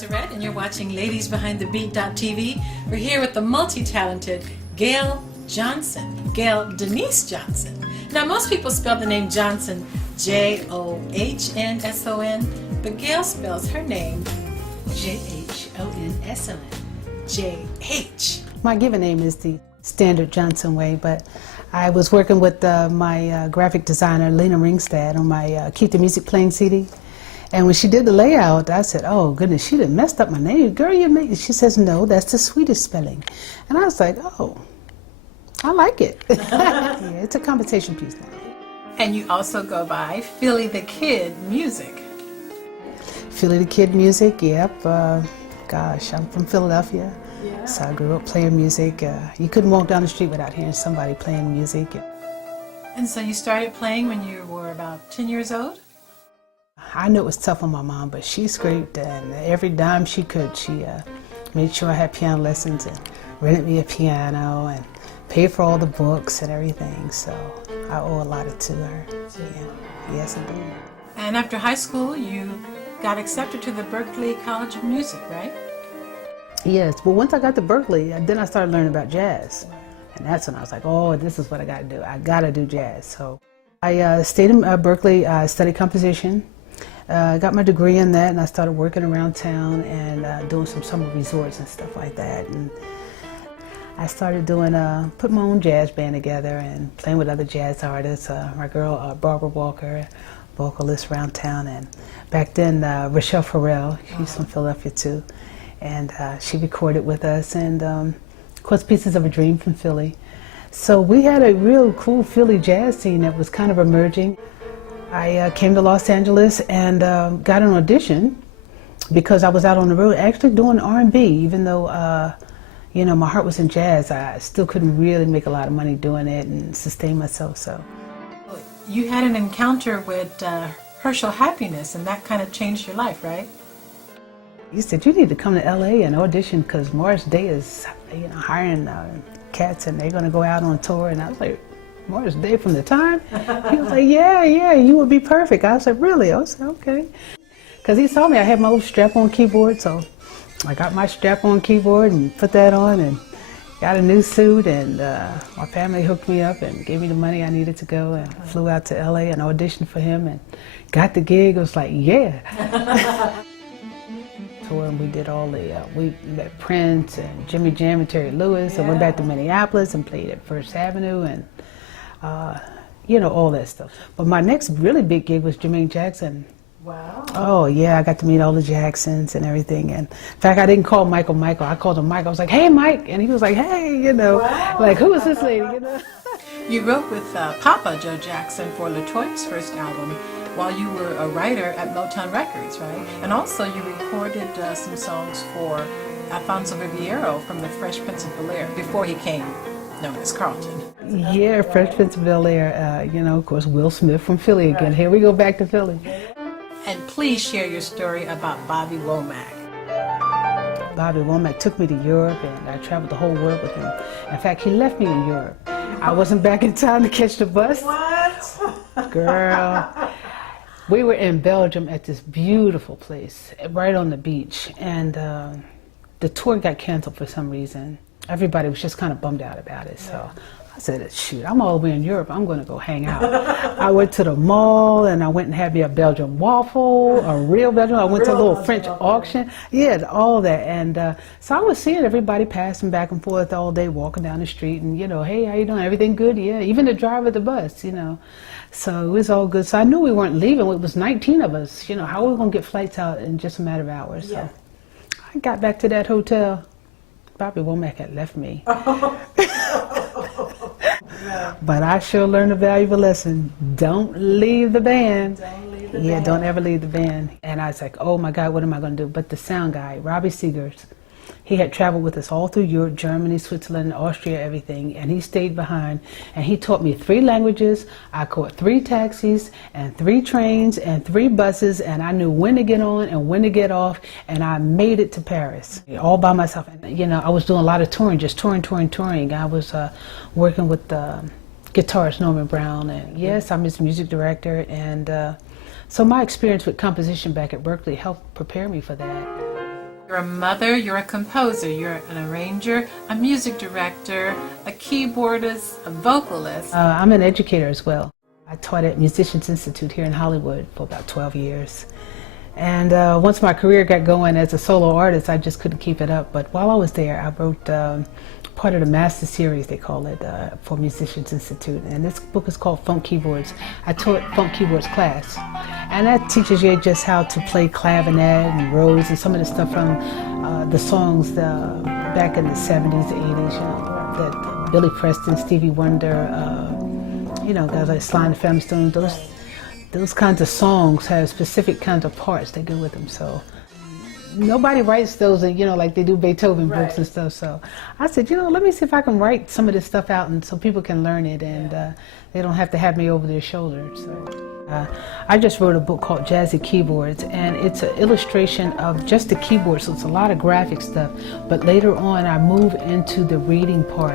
Surrett, and you're watching Ladies Behind the Beat.tv. We're here with the multi-talented Gail Jhonson, Gail Denise Jhonson. Now, most people spell the name Jhonson J-O-H-N-S-O-N, but Gail spells her name J-H-O-N-S-O-N, J-H. My given name is the standard Jhonson way, but I was working with my graphic designer, Lena Ringstad, on my Keep the Music Playing CD. And when she did the layout, I said, oh goodness, she done messed up my name. Girl, you made it. She says, no, that's the Swedish spelling. And I was like, oh, I like it. Yeah, it's a compensation piece now. And you also go by Philly the Kid Music. Philly the Kid Music, yep. Gosh, I'm from Philadelphia. Yeah. So I grew up playing music. You couldn't walk down the street without hearing somebody playing music. And so you started playing when you were about 10 years old? I knew it was tough on my mom, but she scraped, and every dime she could, she made sure I had piano lessons and rented me a piano and paid for all the books and everything. So I owe a lot to her. Yeah. Yes, indeed. And after high school, you got accepted to the Berklee College of Music, right? Yes, but once I got to Berklee, then I started learning about jazz. And that's when I was like, oh, this is what I got to do. I got to do jazz. So I stayed in Berklee, studied composition. Got my degree in that, and I started working around town and doing some summer resorts and stuff like that. And I started doing, put my own jazz band together and playing with other jazz artists. My girl, Barbara Walker, vocalist around town, and back then, Rochelle Farrell, she's from Philadelphia too, and she recorded with us, and of course, Pieces of a Dream from Philly. So we had a real cool Philly jazz scene that was kind of emerging. I came to Los Angeles and got an audition because I was out on the road actually doing R&B, even though you know, my heart was in jazz. I still couldn't really make a lot of money doing it and sustain myself. So you had an encounter with Herschel Happiness, and that kind of changed your life, right? He said, you need to come to LA and audition because Morris Day is, you know, hiring cats and they're going to go out on tour. And I was like, Morris Day from the Time? He was like, yeah, you would be perfect. I was like, really? I was like, okay. Because he saw me, I had my little strap-on keyboard, so I got my strap-on keyboard and put that on and got a new suit, and my family hooked me up and gave me the money I needed to go, and flew out to LA and auditioned for him and got the gig. It was like, yeah. Tour, and we did all the, we met Prince and Jimmy Jam and Terry Lewis, and went back to Minneapolis and played at First Avenue and you know, all that stuff. But my next really big gig was Jermaine Jackson. Wow. Oh yeah, I got to meet all the Jacksons and everything. And in fact, I didn't call Michael Michael. I called him Mike. I was like, hey Mike, and he was like, hey, you know, wow. Like, who is this lady, you know? You wrote with Papa Joe Jackson for LaToya's first album while you were a writer at Motown Records, right? And also you recorded some songs for Alfonso Ribeiro from the Fresh Prince of Bel-Air before he came known as Carlton. Yeah, Fresh Prince of Bel-Air, you know, of course, Will Smith from Philly again. Right. Here we go back to Philly. And please share your story about Bobby Womack. Bobby Womack took me to Europe, and I traveled the whole world with him. In fact, he left me in Europe. I wasn't back in time to catch the bus. What? Girl. We were in Belgium at this beautiful place, right on the beach, and the tour got canceled for some reason. Everybody was just kind of bummed out about it, so I said, shoot, I'm all the way in Europe, I'm going to go hang out. I went to the mall, and I went and had me a Belgian waffle, a real Belgian. I went to a little French auction. Yeah, all that. And so I was seeing everybody passing back and forth all day, walking down the street, and, you know, hey, how you doing? Everything good? Yeah, even the driver of the bus, you know. So it was all good. So I knew we weren't leaving. It was 19 of us. You know, how were we going to get flights out in just a matter of hours? Yeah. So I got back to that hotel. Bobby Womack had left me. But I sure learned a valuable lesson. Don't leave the band. Don't leave the band. Don't ever leave the band. And I was like, oh my God, what am I going to do? But the sound guy, Robbie Seegers, he had traveled with us all through Europe, Germany, Switzerland, Austria, everything, and he stayed behind, and he taught me 3 languages. I caught 3 taxis and 3 trains and 3 buses, and I knew when to get on and when to get off, and I made it to Paris all by myself. And, you know, I was doing a lot of touring, just touring. I was working with guitarist Norman Brown, and yes, I'm his music director, and so my experience with composition back at Berklee helped prepare me for that. You're a mother, you're a composer, you're an arranger, a music director, a keyboardist, a vocalist. I'm an educator as well. I taught at Musicians Institute here in Hollywood for about 12 years. And once my career got going as a solo artist, I just couldn't keep it up. But while I was there, I wrote part of the master series, they call it, for Musicians Institute. And this book is called Funk Keyboards. I taught Funk Keyboards class. And that teaches you just how to play clavinet and rhodes and some of the stuff from the songs back in the 70s, 80s, you know, that Billy Preston, Stevie Wonder, you know, guys like Sly and the Family Stone, those kinds of songs have specific kinds of parts that go with them. So nobody writes those, you know, like they do Beethoven books and stuff. So I said, you know, let me see if I can write some of this stuff out and so people can learn it and they don't have to have me over their shoulder. So I just wrote a book called Jazzy Keyboards, and it's an illustration of just the keyboard, so it's a lot of graphic stuff. But later on, I move into the reading part.